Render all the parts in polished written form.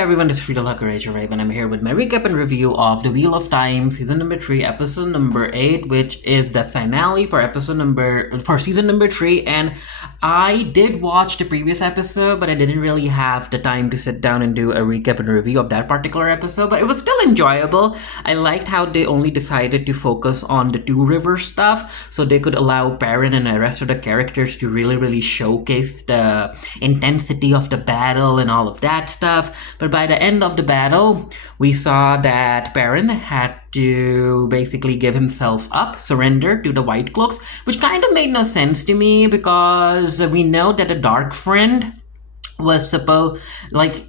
everyone, this is Friedel Hakaraja Raven. I'm here with my recap and review of The Wheel of Time, Season number 3, Episode number 8, which is the finale for Season number 3. And I did watch the previous episode, but I didn't really have the time to sit down and do a recap and review of that particular episode. But it was still enjoyable. I liked how they only decided to focus on the Two Rivers stuff, so they could allow Perrin and the rest of the characters to really showcase the intensity of the battle and all of that stuff. But by the end of the battle, we saw that Perrin had to basically give himself up, surrender to the White Cloaks, which kind of made no sense to me because we know that the Dark Friend was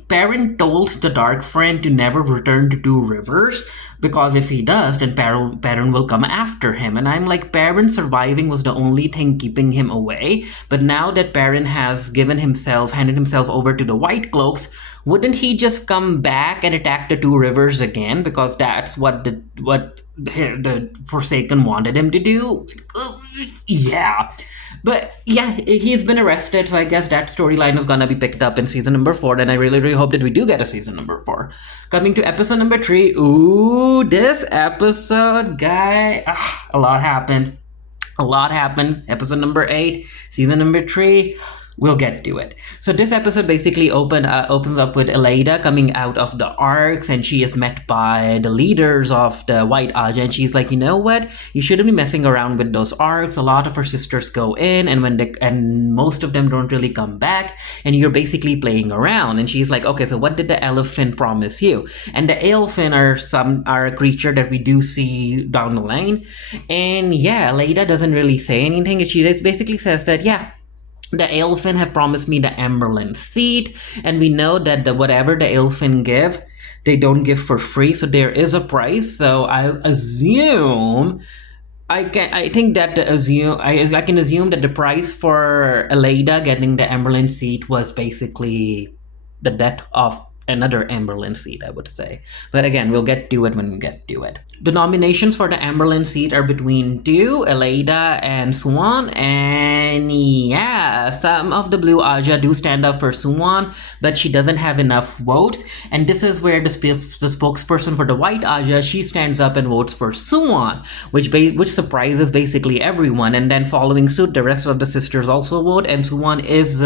Perrin told the Dark Friend to never return to Two Rivers, because if he does, then Perrin will come after him. And I'm like, Perrin surviving was the only thing keeping him away. But now that Perrin has handed himself over to the White Cloaks, wouldn't he just come back and attack the Two Rivers again? Because that's what the Forsaken wanted him to do. Yeah. But yeah, he's been arrested, so I guess that storyline is gonna be picked up in season number 4, and I really hope that we do get a season number 4. Coming to episode number 3, ooh, this episode, guy, a lot happened. A lot happens. Episode number 8, season number 3. We'll get to it. So this episode basically opens up with Elaida coming out of the Arcs, and she is met by the leaders of the White Ajah, and she's like, you know what? You shouldn't be messing around with those Arcs. A lot of her sisters go in, and most of them don't really come back, and you're basically playing around. And she's like, okay, so what did the Elephant promise you? And the Elephant are a creature that we do see down the line. And yeah, Elaida doesn't really say anything. She just basically says that, yeah, the Aelfin have promised me the Amberlin seat, and we know that whatever the Aelfin give, they don't give for free, so there is a price. So I can assume that the price for Elaida getting the Amberlin seat was basically the death of another Amberlin seat, I would say. But again, we'll get to it when we get to it. The nominations for the Amberlin seat are between two, Elaida and Siuan, and yeah, some of the Blue Ajah do stand up for Siuan, but she doesn't have enough votes, and this is where the spokesperson for the White Ajah, she stands up and votes for Siuan, which surprises basically everyone, and then following suit, the rest of the sisters also vote, and Siuan is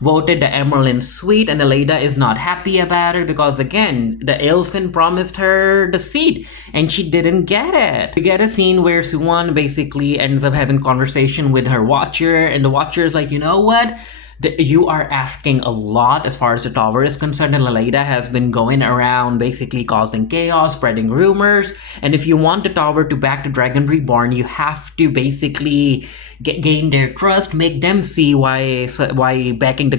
voted the Amberlin suite, and Elaida is not happy about it because, again, the Aelfin promised her the seat, and she didn't get it. We get a scene where Siuan basically ends up having conversation with her Watcher, and the Watcher is like, you know what? You are asking a lot as far as the tower is concerned, and Elaida has been going around basically causing chaos, spreading rumors, and if you want the tower to back the Dragon Reborn, you have to basically gain their trust, make them see why backing the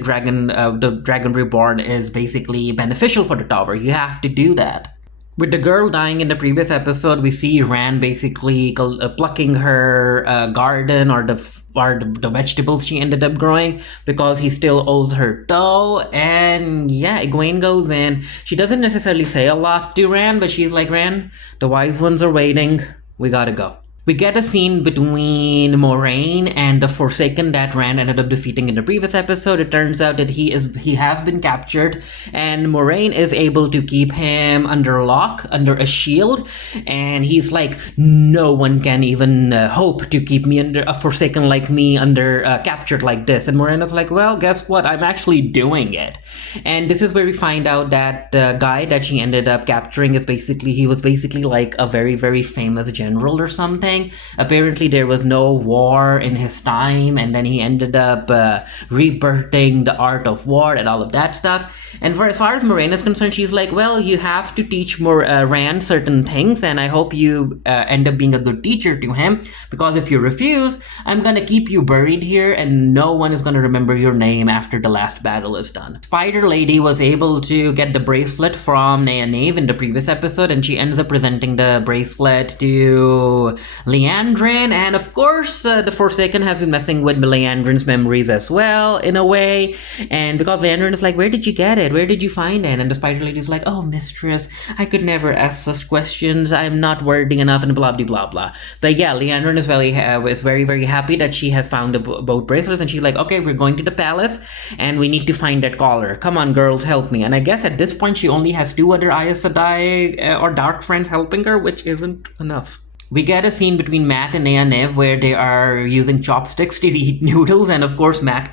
Dragon Reborn is basically beneficial for the tower. You have to do that. With the girl dying in the previous episode, we see Rand basically plucking her garden or the vegetables she ended up growing because he still owes her dough. And yeah, Egwene goes in. She doesn't necessarily say a lot to Rand, but she's like, Rand, the wise ones are waiting. We gotta go. We get a scene between Moiraine and the Forsaken that Rand ended up defeating in the previous episode. It turns out that he has been captured, and Moiraine is able to keep him under lock, under a shield, and he's like, no one can even hope to keep me under a Forsaken like me under captured like this. And Moiraine is like, well, guess what? I'm actually doing it. And this is where we find out that the guy that she ended up capturing he was basically like a very famous general or something. Apparently there was no war in his time, and then he ended up rebirthing the art of war and all of that stuff. And as far as Moiraine is concerned, she's like, well, you have to teach Rand certain things, and I hope you end up being a good teacher to him, because if you refuse, I'm gonna keep you buried here and no one is gonna remember your name after the last battle is done. Spider Lady was able to get the bracelet from Nynaeve in the previous episode, and she ends up presenting the bracelet to Leandrin, and of course, the Forsaken have been messing with Leandrin's memories as well, in a way. And because Leandrin is like, where did you get it? Where did you find it? And the Spider Lady's like, oh, mistress, I could never ask such questions. I'm not worthy enough, and blah, blah, blah, blah. But yeah, Leandrin is very, very happy that she has found the boat bracelets, and she's like, okay, we're going to the palace, and we need to find that collar. Come on, girls, help me. And I guess at this point, she only has 2 other Aes Sedai or Dark friends helping her, which isn't enough. We get a scene between Matt and Nynaeve where they are using chopsticks to eat noodles, and of course Matt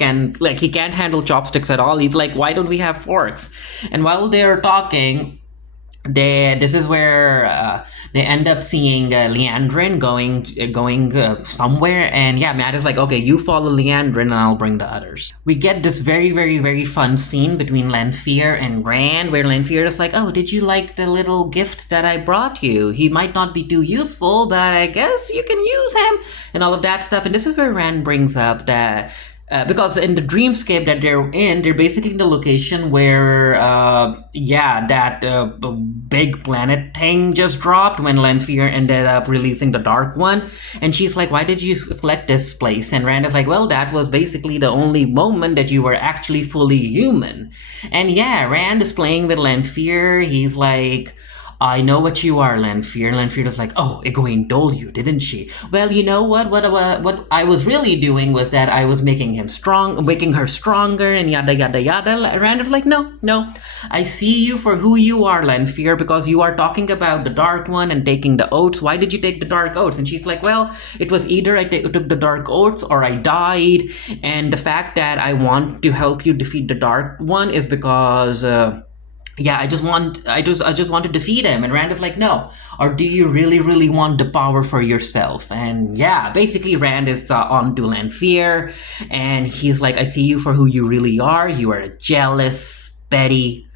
he can't handle chopsticks at all. He's like, why don't we have forks? And while they're talking, this is where they end up seeing Leandrin going somewhere, and yeah, Matt is like, okay, you follow Leandrin and I'll bring the others. We get this very, very, very fun scene between Lanfear and Rand, where Lanfear is like, oh, did you like the little gift that I brought you? He might not be too useful, but I guess you can use him, and all of that stuff. And this is where Rand brings up that because in the dreamscape that they're in, they're basically in the location where, that big planet thing just dropped when Lanfear ended up releasing the Dark One. And she's like, why did you select this place? And Rand is like, well, that was basically the only moment that you were actually fully human. And yeah, Rand is playing with Lanfear. He's like, I know what you are, Lanfear. Lanfear was like, oh, Egwene told you, didn't she? Well, you know what? What I was really doing was that I was making her stronger, and yada, yada, yada. Rand was like, no. I see you for who you are, Lanfear, because you are talking about the Dark One and taking the oaths. Why did you take the Dark Oaths? And she's like, well, it was either I took the Dark Oaths or I died. And the fact that I want to help you defeat the Dark One is because... I just want to defeat him. And Rand is like, no. Or do you really, really want the power for yourself? And yeah, basically Rand is on to Lanfear, and he's like, I see you for who you really are. You are a jealous, petty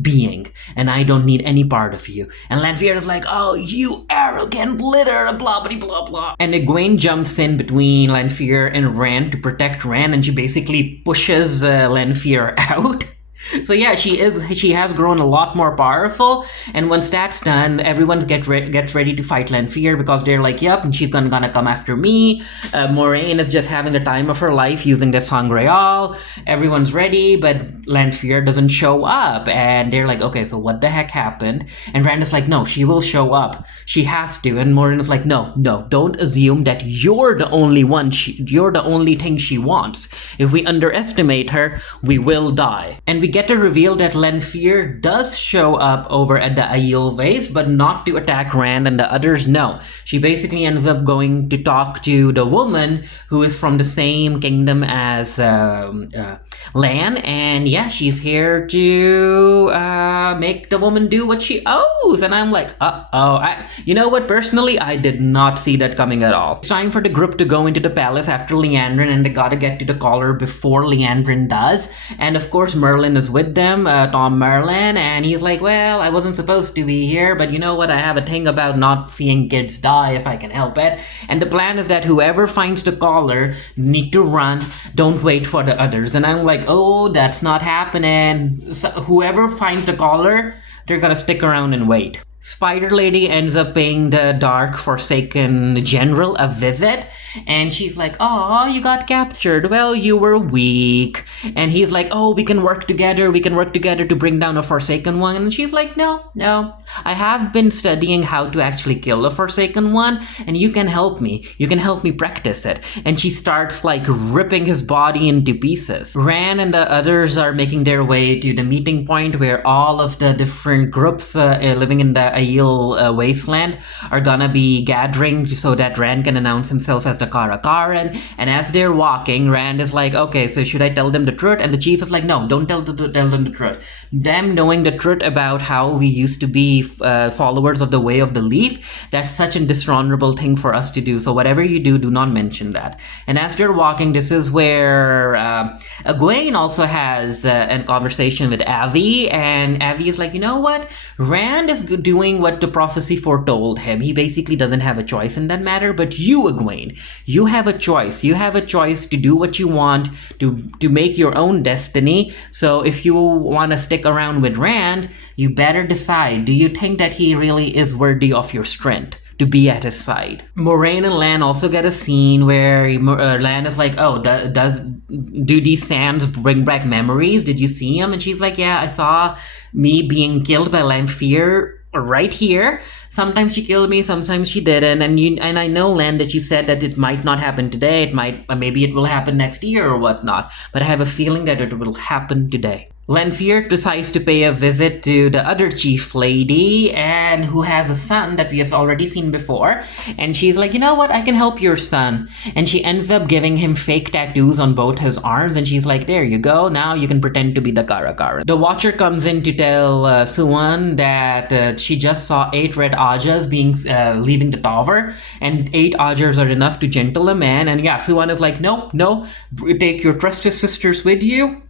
being, and I don't need any part of you. And Lanfear is like, oh, you arrogant litter, blah, blah, blah, blah. And Egwene jumps in between Lanfear and Rand to protect Rand, and she basically pushes Lanfear out. So yeah, she has grown a lot more powerful, and once that's done, everyone gets ready to fight Lanfear because they're like, yep, and she's gonna come after me. Moraine is just having the time of her life using the Sangreal. Everyone's ready, but Lanfear doesn't show up, and they're like, okay, so what the heck happened? And Rand is like, no, she will show up. She has to. And Moraine is like, no, don't assume that you're the only one. You're the only thing she wants. If we underestimate her, we will die. And we get to reveal that Lanfear does show up over at the Aiel Vase, but not to attack Rand and the others, no. She basically ends up going to talk to the woman who is from the same kingdom as Lan, and yeah, she's here to make the woman do what she owes. And I'm like, you know what, personally, I did not see that coming at all. It's time for the group to go into the palace after Liandrin, and they gotta get to the collar before Liandrin does. And of course, Merlin is with them, Tom Merlin, and he's like, well, I wasn't supposed to be here, but you know what, I have a thing about not seeing kids die if I can help it. And the plan is that whoever finds the collar need to run, don't wait for the others. And I'm like, oh, that's not happening. So whoever finds the collar, they're gonna stick around and wait. Spider Lady ends up paying the Dark Forsaken General a visit, and she's like, oh, you got captured. Well, you were weak. And he's like, oh, we can work together to bring down a Forsaken One. And she's like, no, I have been studying how to actually kill a Forsaken One, and you can help me practice it. And she starts like ripping his body into pieces. Rand and the others are making their way to the meeting point where all of the different groups living in the Aiel wasteland are gonna be gathering so that Rand can announce himself as the Kara Karan. And as they're walking, Rand is like, okay, so should I tell them the truth? And the chief is like, no, don't tell them the truth. Them knowing the truth about how we used to be followers of the Way of the Leaf, that's such a dishonorable thing for us to do. So whatever you do not mention that. And as they're walking, this is where Egwene also has a conversation with Avi, and Avi is like, you know what? Rand is doing what the prophecy foretold him. He basically doesn't have a choice in that matter, but you, Egwene, you have a choice. You have a choice to do what you want, to make your own destiny. So if you want to stick around with Rand, you better decide, do you think that he really is worthy of your strength to be at his side. Moraine and Lan also get a scene where Lan is like, oh, do these sands bring back memories? Did you see them? And she's like, yeah, I saw me being killed by Lanfear right here. Sometimes she killed me, sometimes she didn't, and I know, Lan, that you said that it might not happen today. It might, maybe it will happen next year or whatnot. But I have a feeling that it will happen today. Lanfear decides to pay a visit to the other chief lady, and who has a son that we have already seen before. And she's like, you know what? I can help your son. And she ends up giving him fake tattoos on both his arms. And she's like, there you go. Now you can pretend to be the Carachar. The Watcher comes in to tell Siuan that she just saw 8 red Ajahs leaving the tower, and 8 Ajahs are enough to gentle a man. And yeah, Siuan is like, no, take your trusted sisters with you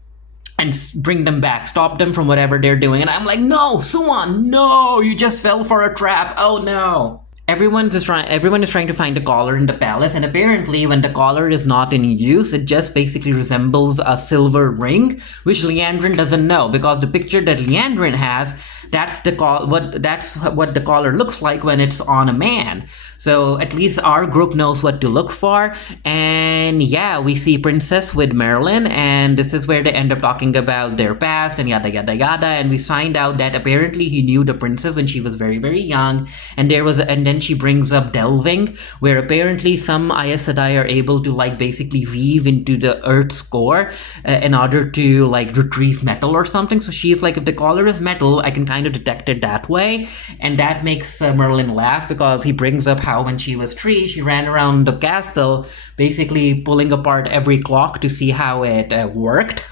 and bring them back, stop them from whatever they're doing. And I'm like, no, Siuan, no, you just fell for a trap. Oh no. Everyone is trying to find the collar in the palace, and apparently when the collar is not in use, it just basically resembles a silver ring, which Liandrin doesn't know, because the picture that Liandrin has, that's what the collar looks like when it's on a man. So at least our group knows what to look for. And yeah, we see Princess with Merlin, and this is where they end up talking about their past and yada yada yada. And we find out that apparently he knew the princess when she was very, very young. And then she brings up delving, where apparently some Aes Sedai are able to like basically weave into the Earth's core in order to like retrieve metal or something. So she's like, if the collar is metal, I can kind of detect it that way. And that makes Merlin laugh, because he brings up how when she was 3, she ran around the castle basically pulling apart every clock to see how it worked.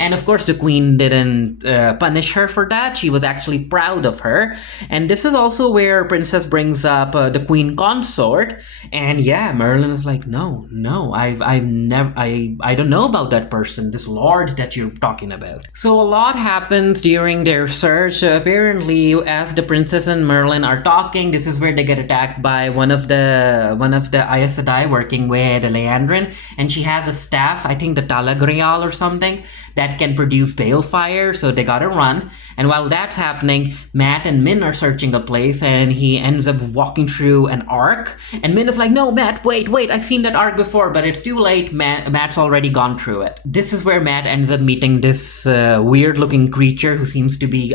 And of course, the queen didn't punish her for that. She was actually proud of her. And this is also where Princess brings up the queen consort. And yeah, Merlin is like, no, I don't know about that person, this lord that you're talking about. So a lot happens during their search. Apparently, as the princess and Merlin are talking, this is where they get attacked by one of the Aes Sedai working with Liandrin. And she has a staff, I think the Talagrial or something, that can produce balefire, so they gotta run. And while that's happening, Mat and Min are searching a place, and he ends up walking through an ark. And Min is like, no, Mat, wait, I've seen that ark before, but it's too late. Mat's already gone through it. This is where Mat ends up meeting this weird-looking creature who seems to be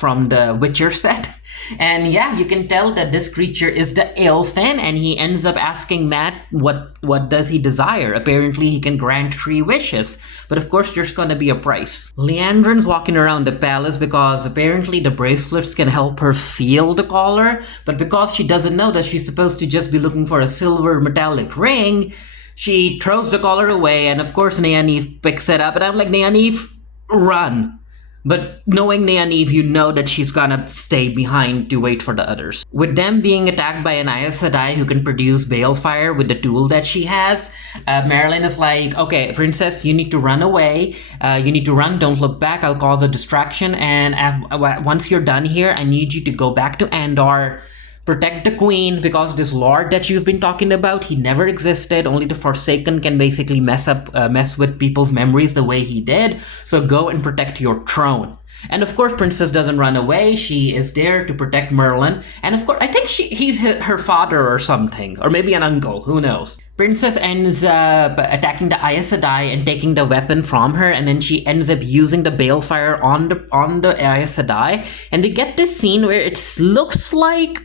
from the Witcher set. And yeah, you can tell that this creature is the Elfin, and he ends up asking Mat what does he desire. Apparently he can grant 3 wishes, but of course there's gonna be a price. Liandrin's walking around the palace because apparently the bracelets can help her feel the collar, but because she doesn't know that she's supposed to just be looking for a silver metallic ring, she throws the collar away. And of course Nynaeve picks it up, and I'm like, Nynaeve, run. But knowing Nynaeve, you know that she's gonna stay behind to wait for the others. With them being attacked by an Aes Sedai who can produce balefire with the tool that she has, Merlin is like, okay, princess, you need to run away. You need to run, don't look back, I'll cause a distraction. And once you're done here, I need you to go back to Andor, protect the queen, because this lord that you've been talking about, he never existed. Only the Forsaken can basically mess with people's memories the way he did. So go and protect your throne. And of course, Princess doesn't run away. She is there to protect Merlin. And of course, I think he's her father or something, or maybe an uncle, who knows. Princess ends up attacking the Aes Sedai and taking the weapon from her, and then she ends up using the balefire on the Aes Sedai. And we get this scene where it looks like,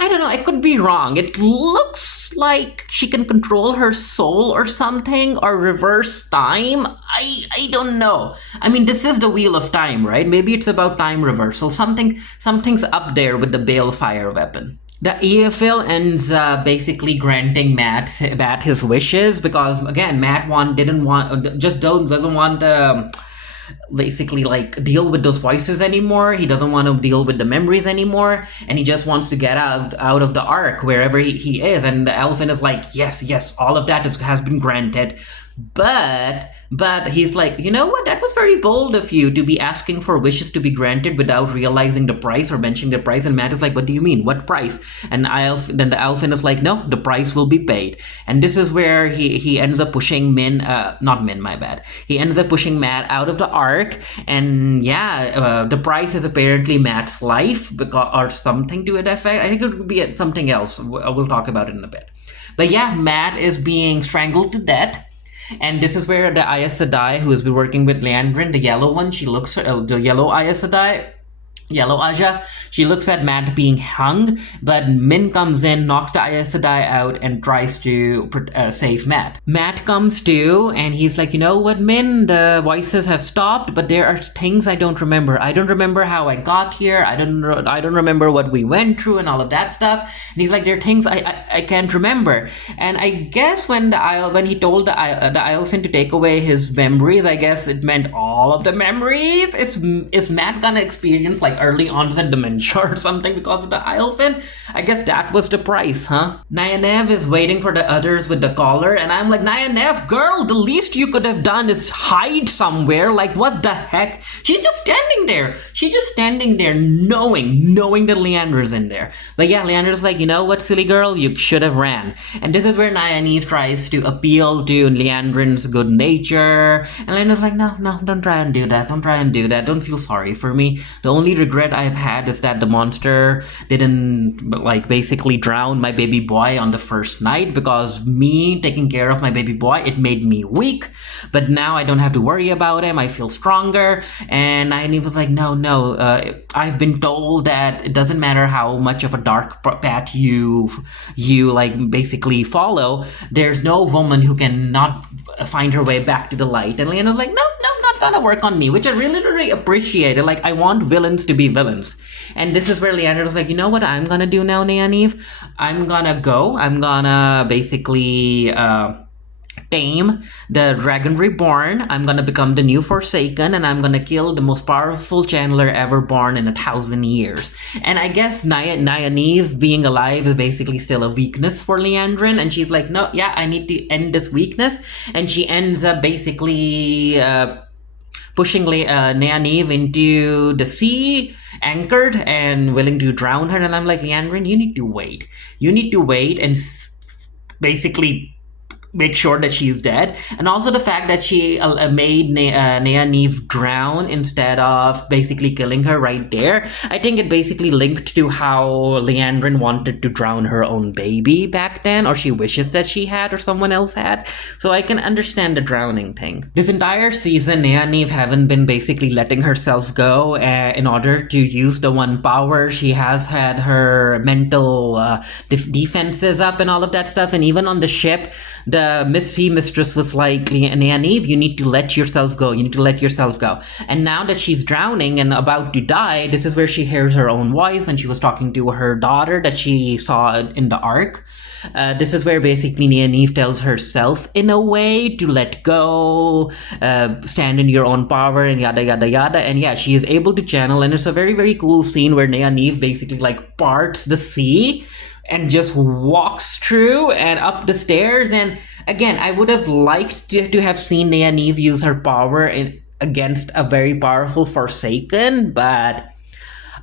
I don't know, I could be wrong. It looks like she can control her soul or something, or reverse time. I don't know. I mean, this is the Wheel of Time, right? Maybe it's about time reversal. Something's up there with the balefire weapon. The Eophil ends up basically granting Mat his wishes, because again, Mat doesn't want basically like deal with those voices anymore. He doesn't want to deal with the memories anymore, and he just wants to get out of the ark wherever he is. And the Elfin is like, yes, all of that has been granted. But he's like, you know what? That was very bold of you to be asking for wishes to be granted without realizing the price or mentioning the price. And Matt is like, what do you mean? What price? And then the elf is like, no, the price will be paid. And this is where he ends up pushing not Min, my bad. He ends up pushing Matt out of the ark. And yeah, the price is apparently Matt's life or something to that effect. I think it would be something else. We'll talk about it in a bit. But yeah, Matt is being strangled to death. And this is where the Aes Sedai, who has been working with Liandrin, the yellow one, the yellow Aes Sedai, Yellow Aja, she looks at Matt being hung, but Min comes in, knocks the Aes Sedai out, and tries to save Matt. Matt comes to, and he's like, you know what, Min, the voices have stopped, but there are things I don't remember. I don't remember how I got here. I don't remember what we went through and all of that stuff. And he's like, there are things I can't remember. And I guess when he told the Islefin to take away his memories, I guess it meant all of the memories. Is Matt gonna experience like early onset dementia or something because of the Islefin? I guess that was the price, huh? Nynaeve is waiting for the others with the collar, and I'm like, Nynaeve, girl, the least you could have done is hide somewhere. Like, what the heck? She's just standing there. Knowing that Leandra's in there. But yeah, Leandra's like, you know what, silly girl, you should have ran. And this is where Nynaeve tries to appeal to Leandrin's good nature. And Leandra's like, no, don't try and do that. Don't feel sorry for me. The only regret I've had is that the monster didn't like basically drown my baby boy on the first night, because me taking care of my baby boy, it made me weak. But now I don't have to worry about him. I feel stronger. And Nynaeve was like, no, I've been told that it doesn't matter how much of a dark path you like basically follow, there's no woman who can not find her way back to the light. And Leandra's like, no, not gonna work on me, which I really appreciated. Like, I want villains to be villains. And this is where Leandra was like, you know what I'm gonna do now, Nynaeve? I'm gonna basically tame the Dragon Reborn. I'm gonna become the new Forsaken, and I'm gonna kill the most powerful channeler ever born in 1,000 years. And I guess Nynaeve being alive is basically still a weakness for Liandrin, and she's like, no, yeah, I need to end this weakness. And she ends up basically pushing Nynaeve into the sea, anchored and willing to drown her. And I'm like, Liandrin, you need to wait and basically make sure that she's dead. And also the fact that she made Nynaeve drown instead of basically killing her right there. I think it basically linked to how Liandrin wanted to drown her own baby back then, or she wishes that she had or someone else had. So I can understand the drowning thing. This entire season, Nynaeve haven't been basically letting herself go in order to use the one power. She has had her mental defenses up and all of that stuff. And even on the ship, the Sea Mistress was like, Nynaeve, you need to let yourself go. And now that she's drowning and about to die, this is where she hears her own voice when she was talking to her daughter that she saw in the Ark. This is where basically Nynaeve tells herself, in a way, to let go, stand in your own power, and yada yada yada. And yeah, she is able to channel, and it's a very, very cool scene where Nynaeve basically like parts the sea and just walks through and up the stairs. And again, I would have liked to have seen Nynaeve use her power against a very powerful Forsaken, but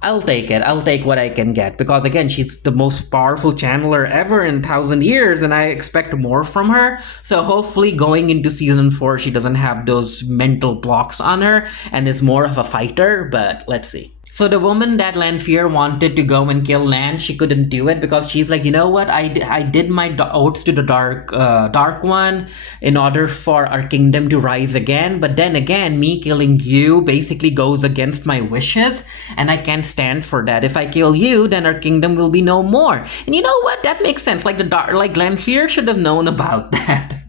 I'll take it. I'll take what I can get, because again, she's the most powerful channeler ever in 1,000 years, and I expect more from her. So hopefully going into season 4, she doesn't have those mental blocks on her and is more of a fighter, but let's see. So the woman that Lanfear wanted to go and kill Lan, she couldn't do it because she's like, you know what? I did my oaths to the Dark One in order for our kingdom to rise again. But then again, me killing you basically goes against my wishes, and I can't stand for that. If I kill you, then our kingdom will be no more. And you know what? That makes sense. Like Lanfear should have known about that.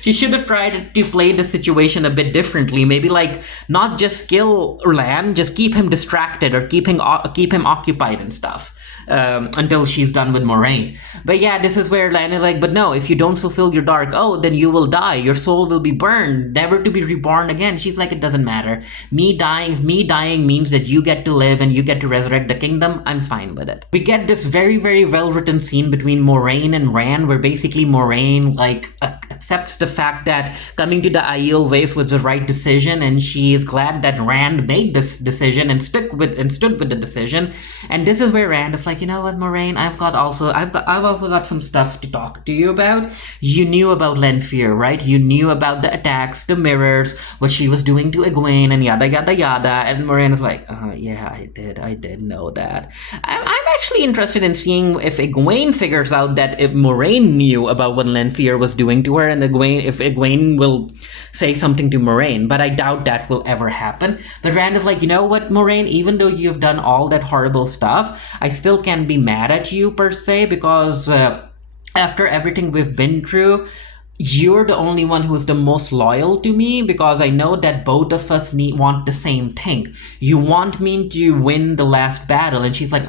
She should have tried to play the situation a bit differently. Maybe like not just kill Lan, just keep him distracted or keep him occupied and stuff until she's done with Moraine. But yeah, this is where Lan is like, but no, if you don't fulfill your dark oath, then you will die. Your soul will be burned, never to be reborn again. She's like, it doesn't matter. Me dying means that you get to live and you get to resurrect the kingdom. I'm fine with it. We get this very, very well written scene between Moraine and Rand, where basically Moraine like accepts the fact that coming to the Aiel Waste was the right decision, and she is glad that Rand made this decision and stood with the decision. And this is where Rand is like, you know what, Moraine, I've also got some stuff to talk to you about. You knew about Lanfear, right? You knew about the attacks, the mirrors, what she was doing to Egwene, and yada yada yada. And Moraine is like, yeah, I did know that. I'm actually interested in seeing if Egwene figures out that if Moraine knew about what Lanfear was doing to her, and if Egwene will say something to Moraine, but I doubt that will ever happen. But Rand is like, you know what, Moraine, even though you've done all that horrible stuff, I still can't be mad at you per se, because after everything we've been through, you're the only one who's the most loyal to me, because I know that both of us want the same thing. You want me to win the last battle. And she's like,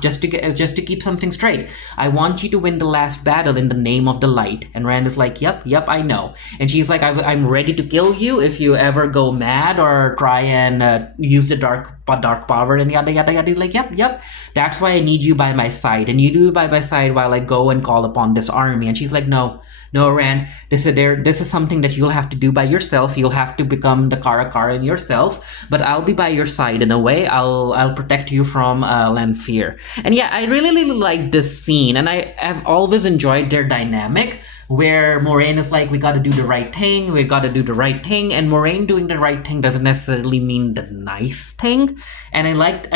just to keep something straight. I want you to win the last battle in the name of the light. And Rand is like, yep, I know. And she's like, I'm ready to kill you if you ever go mad or try and use the dark power and yada yada yada. He's like, yep, that's why I need you by my side, and you do by my side while I go and call upon this army. And she's like, no, Rand, this is something that you'll have to do by yourself. You'll have to become the Carachar yourself, but I'll be by your side in a way. I'll protect you from Lanfear. And yeah, I really like this scene, and I have always enjoyed their dynamic, where Moraine is like, we gotta do the right thing, and Moraine doing the right thing doesn't necessarily mean the nice thing. And I like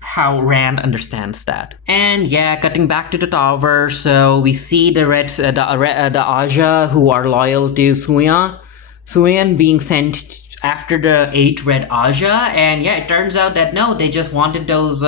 how Rand understands that. And yeah, cutting back to the tower, so we see the Aja who are loyal to Suyan being sent after the 8 red Aja, and yeah, it turns out that no, they just wanted those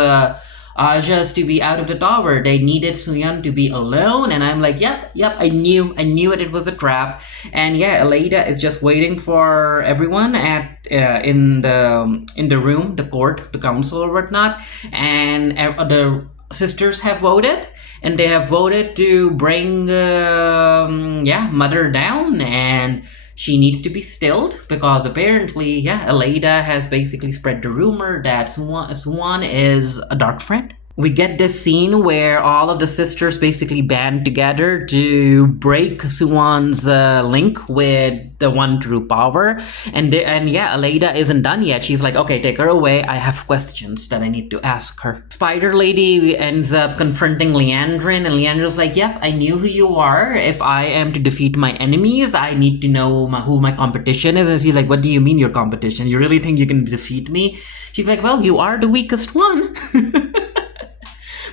Ajas to be out of the tower. They needed Suyan to be alone, and I'm like, yep, I knew it was a trap. And yeah, Aleida is just waiting for everyone at in the room, the court, the council or whatnot, and the sisters have voted, and they have voted to bring Mother down, and she needs to be stilled, because apparently, Aleida has basically spread the rumor that Siuan is a dark friend. We get this scene where all of the sisters basically band together to break Siuan's link with the one true power. And Aleida isn't done yet. She's like, okay, take her away. I have questions that I need to ask her. Spider Lady ends up confronting Liandrin, and Liandrin's like, yep, I knew who you are. If I am to defeat my enemies, I need to know who my competition is. And she's like, what do you mean your competition? You really think you can defeat me? She's like, well, you are the weakest one.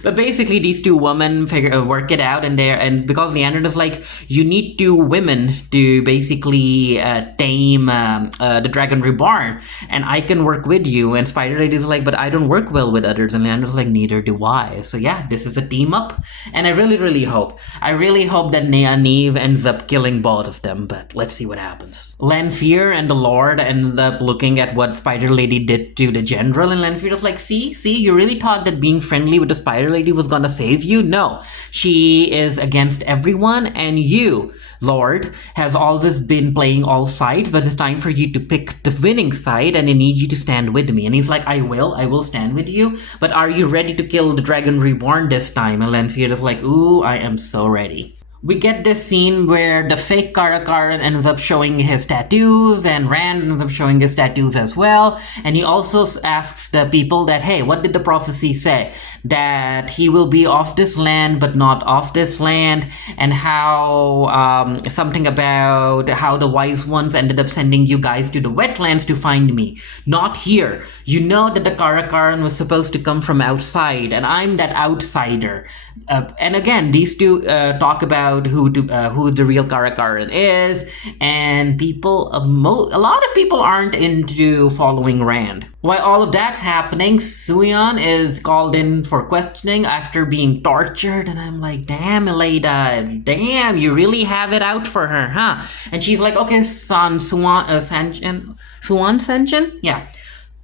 But basically, these two women work it out, and because Liandrin is like, you need 2 women to basically tame the Dragon Reborn, and I can work with you. And Spider Lady is like, but I don't work well with others. And Liandrin is like, neither do I. So yeah, this is a team up, and I really hope that Nynaeve ends up killing both of them. But let's see what happens. Lanfear and the Lord end up looking at what Spider Lady did to the general, and Lanfear is like, see, you really thought that being friendly with the Spider Lady was gonna save you? No, she is against everyone, and you, Lord, has always been playing all sides, but it's time for you to pick the winning side, and I need you to stand with me. And he's like, I will stand with you, but are you ready to kill the Dragon Reborn this time? And Lanfear is like, ooh, I am so ready. We get this scene where the fake Carachar ends up showing his tattoos, and Rand ends up showing his tattoos as well. And he also asks the people that, hey, what did the prophecy say? That he will be off this land, but not off this land. And how, something about how the wise ones ended up sending you guys to the wetlands to find me. Not here. You know that the Carachar was supposed to come from outside, and I'm that outsider. And again, these two talk about who the real Carachar is, and a lot of people aren't into following Rand. While all of that's happening, Suyan is called in for questioning after being tortured, and I'm like, damn, Aleida, damn, you really have it out for her, huh? And she's like, okay, Suan Senjin? Yeah.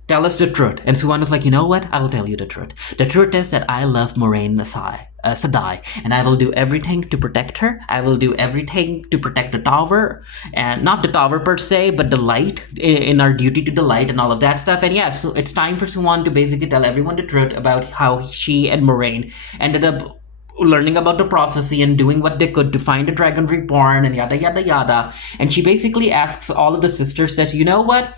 Tell us the truth. And Suan is like, you know what? I'll tell you the truth. The truth is that I love Moraine Sedai, and I will do everything to protect her. I will do everything to protect the tower, and not the tower per se, but the light, in our duty to the light and all of that stuff. And yeah, so it's time for Suan to basically tell everyone the truth about how she and Moraine ended up learning about the prophecy and doing what they could to find the dragon reborn and yada yada yada. And she basically asks all of the sisters that, you know what?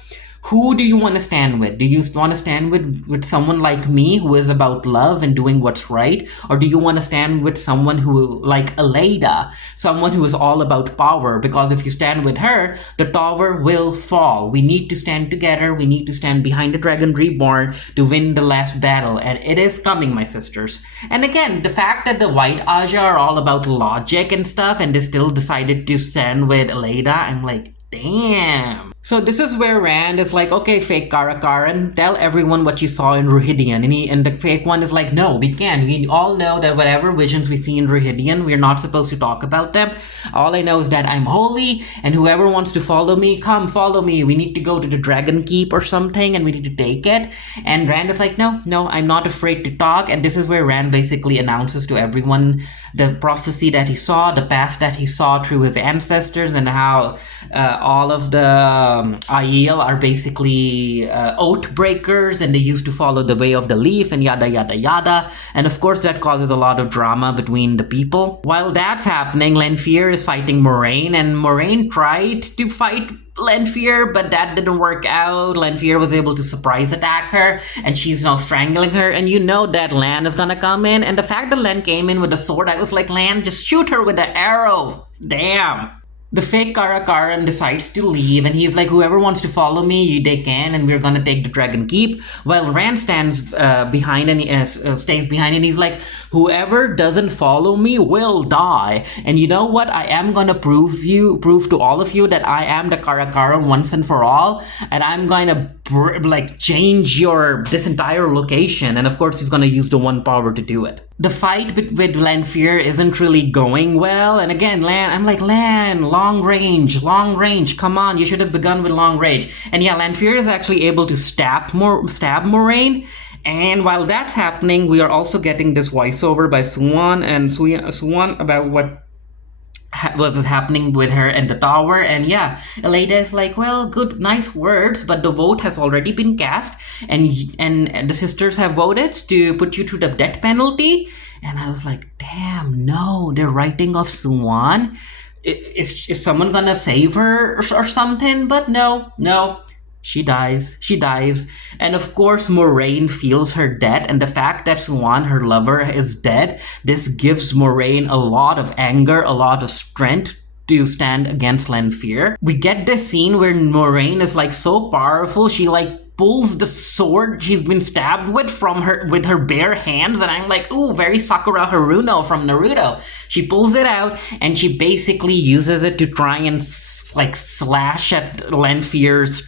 Who do you want to stand with? Do you want to stand with someone like me who is about love and doing what's right? Or do you want to stand with someone who, like Aleida, someone who is all about power? Because if you stand with her, the tower will fall. We need to stand together. We need to stand behind the dragon reborn to win the last battle. And it is coming, my sisters. And again, the fact that the White Aja are all about logic and stuff and they still decided to stand with Aleida, I'm like, damn. So this is where Rand is like, okay, fake Karakaran, tell everyone what you saw in Ruhidian. And the fake one is like, no, we can't. We all know that whatever visions we see in Ruhidian, we're not supposed to talk about them. All I know is that I'm holy, and whoever wants to follow me, come follow me. We need to go to the Dragon Keep or something, and we need to take it. And Rand is like, no, I'm not afraid to talk. And this is where Rand basically announces to everyone the prophecy that he saw, the past that he saw through his ancestors, and how all of the Aiel are basically oath breakers, and they used to follow the way of the leaf and yada yada yada. And of course that causes a lot of drama between the people. While that's happening, Lanfear is fighting Moraine, and Moraine tried to fight Lanfear, but that didn't work out. Lanfear was able to surprise attack her, and she's now strangling her, and you know that Lan is gonna come in. And the fact that Lan came in with a sword, I was like, Lan, just shoot her with the arrow. Damn. The fake Karakaran decides to leave, and he's like, whoever wants to follow me, they can, and we're gonna take the Dragon Keep. While Rand stands behind and stays behind, and he's like, whoever doesn't follow me will die. And you know what? I am gonna prove to all of you that I am the Karakaran once and for all, and I'm gonna change this entire location. And of course, he's gonna use the one power to do it. The fight with Lanfear isn't really going well, and again, I'm like, Lan, long range, come on, you should have begun with long range. And yeah, Lanfear is actually able to stab Moraine. And while that's happening, we are also getting this voiceover by Suan about what was happening with her in the tower. And yeah, Aleida is like, well, good, nice words, but the vote has already been cast, and the sisters have voted to put you to the death penalty. And I was like, damn, no, they're writing off Suan. Is someone gonna save her or something? But no. She dies. And of course, Moraine feels her death, and the fact that Suan, her lover, is dead, this gives Moraine a lot of anger, a lot of strength to stand against Lanfear. We get this scene where Moraine is like so powerful, she like pulls the sword she's been stabbed with her bare hands, and I'm like, ooh, very Sakura Haruno from Naruto. She pulls it out, and she basically uses it to try and slash at Lanfear's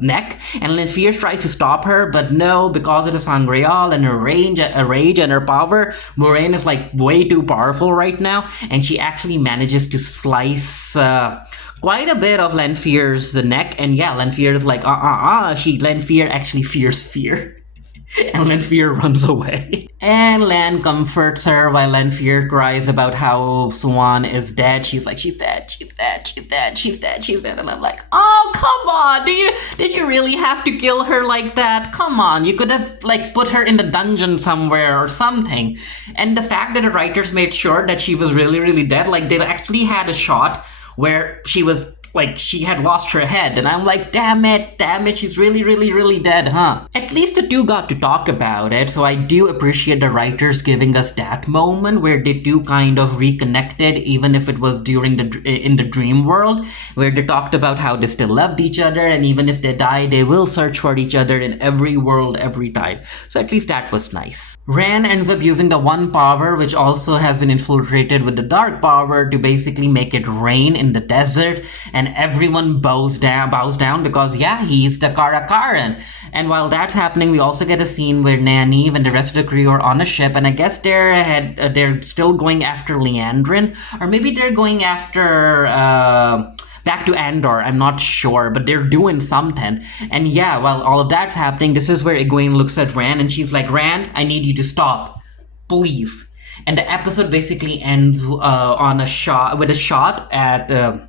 neck, and Lanfear tries to stop her, but no, because of the Sangreal and her rage and her power, Moraine is like way too powerful right now, and she actually manages to slice quite a bit of Lanfear's neck. And yeah, Lanfear is like, Lanfear actually fears fear. And Lanfear runs away. And Lan comforts her while Lanfear cries about how Suan is dead. She's like, she's dead. And I'm like, oh, come on. Did you really have to kill her like that? Come on. You could have put her in the dungeon somewhere or something. And the fact that the writers made sure that she was really, really dead, they actually had a shot where she was she had lost her head, and I'm like, damn it, she's really, really, really dead, huh? At least the two got to talk about it, so I do appreciate the writers giving us that moment where they two kind of reconnected, even if it was in the dream world, where they talked about how they still loved each other, and even if they die, they will search for each other in every world, every time. So at least that was nice. Rand ends up using the one power, which also has been infiltrated with the dark power, to basically make it rain in the desert, and everyone bows down because, yeah, he's the Karakaran. And while that's happening, we also get a scene where Nynaeve and the rest of the crew are on a ship, and I guess they're still going after Liandrin, or maybe they're going after back to Andor, I'm not sure, but they're doing something. And yeah, while all of that's happening, this is where Egwene looks at Rand, and she's like, Rand, I need you to stop, please. And the episode basically ends with a shot at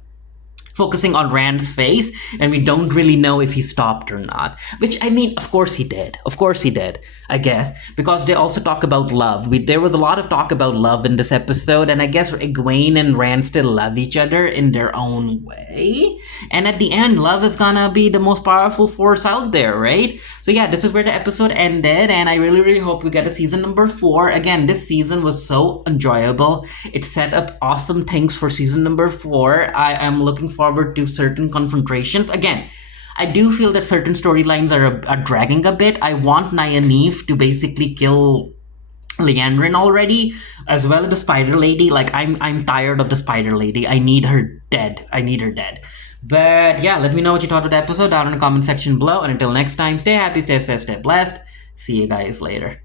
focusing on Rand's face, and we don't really know if he stopped or not. Which, I mean, of course he did. Of course he did, I guess. Because they also talk about love. There was a lot of talk about love in this episode, and I guess Egwene and Rand still love each other in their own way. And at the end, love is gonna be the most powerful force out there, right? So yeah, this is where the episode ended, and I really, really hope we get a season number 4. Again, this season was so enjoyable. It set up awesome things for season number 4. I am looking forward to certain confrontations. Again, I do feel that certain storylines are dragging a bit. I want Nynaeve to basically kill Leandrin already, as well as the Spider Lady. Like, I'm tired of the Spider Lady. I need her dead. I need her dead. But yeah, let me know what you thought of the episode down in the comment section below. And until next time, stay happy, stay safe, stay blessed. See you guys later.